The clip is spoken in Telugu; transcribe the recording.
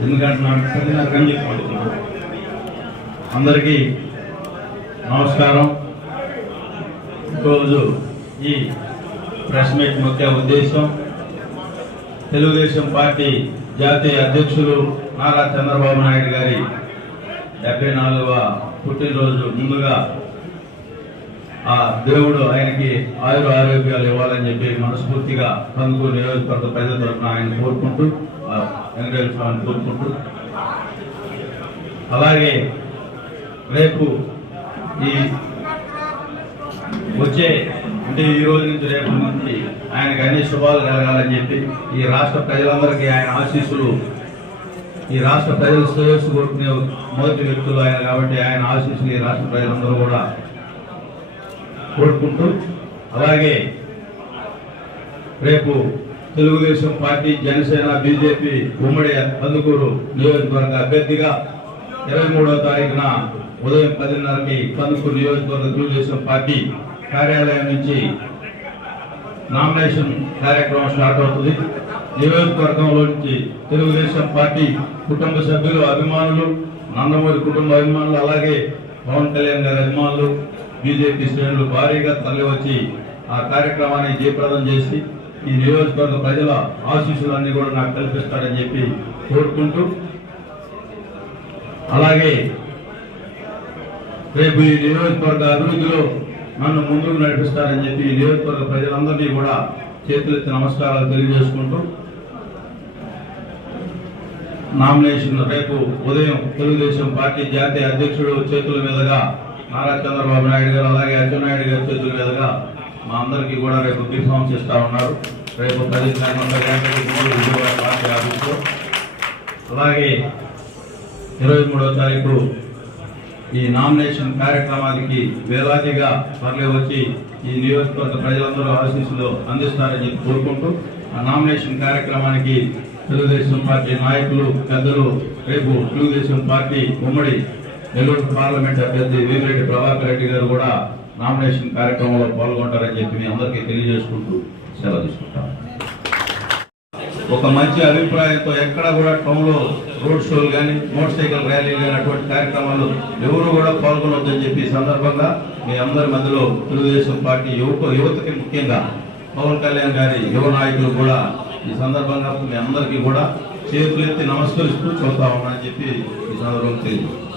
ఎందుకంటే నాకు పదిన్నర గంటలు పడుతున్నాను అందరికీ నమస్కారం. ఈరోజు ఈ ప్రెస్ మీట్ ముఖ్య ఉద్దేశం తెలుగుదేశం పార్టీ జాతీయ అధ్యక్షులు నారా చంద్రబాబు నాయుడు గారి డెబ్బై నాలుగవ పుట్టినరోజు ముందుగా ఆ దేవుడు ఆయనకి ఆయుర ఆరోగ్యాలు ఇవ్వాలని చెప్పి మనస్ఫూర్తిగా కందుకూరు నియోజకవర్గ ప్రజల తరఫున ఆయన కోరుకుంటూ ఆ వెంకటేశ్వర స్వామిని కోరుకుంటూ. అలాగే రేపు ఈ వచ్చే అంటే ఈ రోజు నుంచి రేపు నుంచి ఆయనకి అన్ని శుభాలు కలగాలని చెప్పి ఈ రాష్ట్ర ప్రజలందరికీ ఆయన ఆశీస్సులు ఈ రాష్ట్ర ప్రజలు శ్రేయస్సు కోరుకునే మొదటి వ్యక్తులు ఆయన కాబట్టి ఆయన ఆశీస్సులు ఈ రాష్ట్ర ప్రజలందరూ కూడా కోరుకుంటూ అలాగే రేపు తెలుగుదేశం పార్టీ జనసేన బీజేపీ ఉమ్మడి కందుకూరు నియోజకవర్గ అభ్యర్థిగా ఇరవై మూడవ తారీఖున ఉదయం పదిన్నరకి కందుకూరు నియోజకవర్గ తెలుగుదేశం పార్టీ కార్యాలయం నుంచి నామినేషన్ కార్యక్రమం స్టార్ట్ అవుతుంది. నియోజకవర్గంలో నుంచి తెలుగుదేశం పార్టీ కుటుంబ సభ్యులు అభిమానులు నందమూరి కుటుంబ అభిమానులు అలాగే పవన్ కళ్యాణ్ గారి అభిమానులు బీజేపీ శ్రేణులు భారీగా తరలివచ్చి ఆ కార్యక్రమాన్ని జయప్రదం చేసి ఈ నియోజకవర్గ ప్రజల ఆశీస్సులన్నీ కూడా నాకు కల్పిస్తారని చెప్పి కోరుకుంటూ అలాగే రేపు ఈ నియోజకవర్గ అభివృద్ధిలో నన్ను ముందుకు నడిపిస్తారని చెప్పి ఈ నియోజకవర్గ ప్రజలందరినీ కూడా చేతులెత్తి నమస్కారాలు తెలియజేసుకుంటూ నామినేషన్ రేపు ఉదయం తెలుగుదేశం పార్టీ జాతీయ అధ్యక్షుడు చేతుల మీదుగా నారా చంద్రబాబు నాయుడు గారు అలాగే అచ్చెన్నాయుడు గారి చేతుల మీదుగా మా అందరికీ కూడా రేపు బీఫామ్స్ చేస్తూ ఉన్నారు. రేపు పది గంటల అలాగే ఇరవై మూడవ తారీఖు ఈ నామినేషన్ కార్యక్రమానికి వేలాదిగా తరలి వచ్చి ఈ నియోజకవర్గ ప్రజలందరూ ఆశీస్సులు అందిస్తారని చెప్పి కోరుకుంటూ ఆ నామినేషన్ కార్యక్రమానికి తెలుగుదేశం పార్టీ నాయకులు పెద్దలు రేపు తెలుగుదేశం పార్టీ ఉమ్మడి నెల్లూరు పార్లమెంట్ అభ్యర్థి వీరిరెడ్డి ప్రభాకర్ రెడ్డి గారు కూడా నామినేషన్ కార్యక్రమంలో పాల్గొంటారని చెప్పి మీ అందరికీ తెలియజేసుకుంటూ సెలవు తీసుకుంటాం. ఒక మంచి అభిప్రాయంతో ఎక్కడ కూడా టౌన్లో రోడ్ షోలు కానీ మోటార్ సైకిల్ ర్యాలీలు కానీ అటువంటి కార్యక్రమాలు ఎవరు కూడా పాల్గొనవద్దని చెప్పి సందర్భంగా మీ అందరి మధ్యలో తెలుగుదేశం పార్టీ యువకు యువతకి ముఖ్యంగా పవన్ కళ్యాణ్ గారి యువ నాయకులు కూడా ఈ సందర్భంగా మీ అందరికీ కూడా చేతులెత్తి నమస్కరిస్తూ చూస్తా ఉన్నానని చెప్పి ఈ సందర్భంగా తెలియజేస్తాను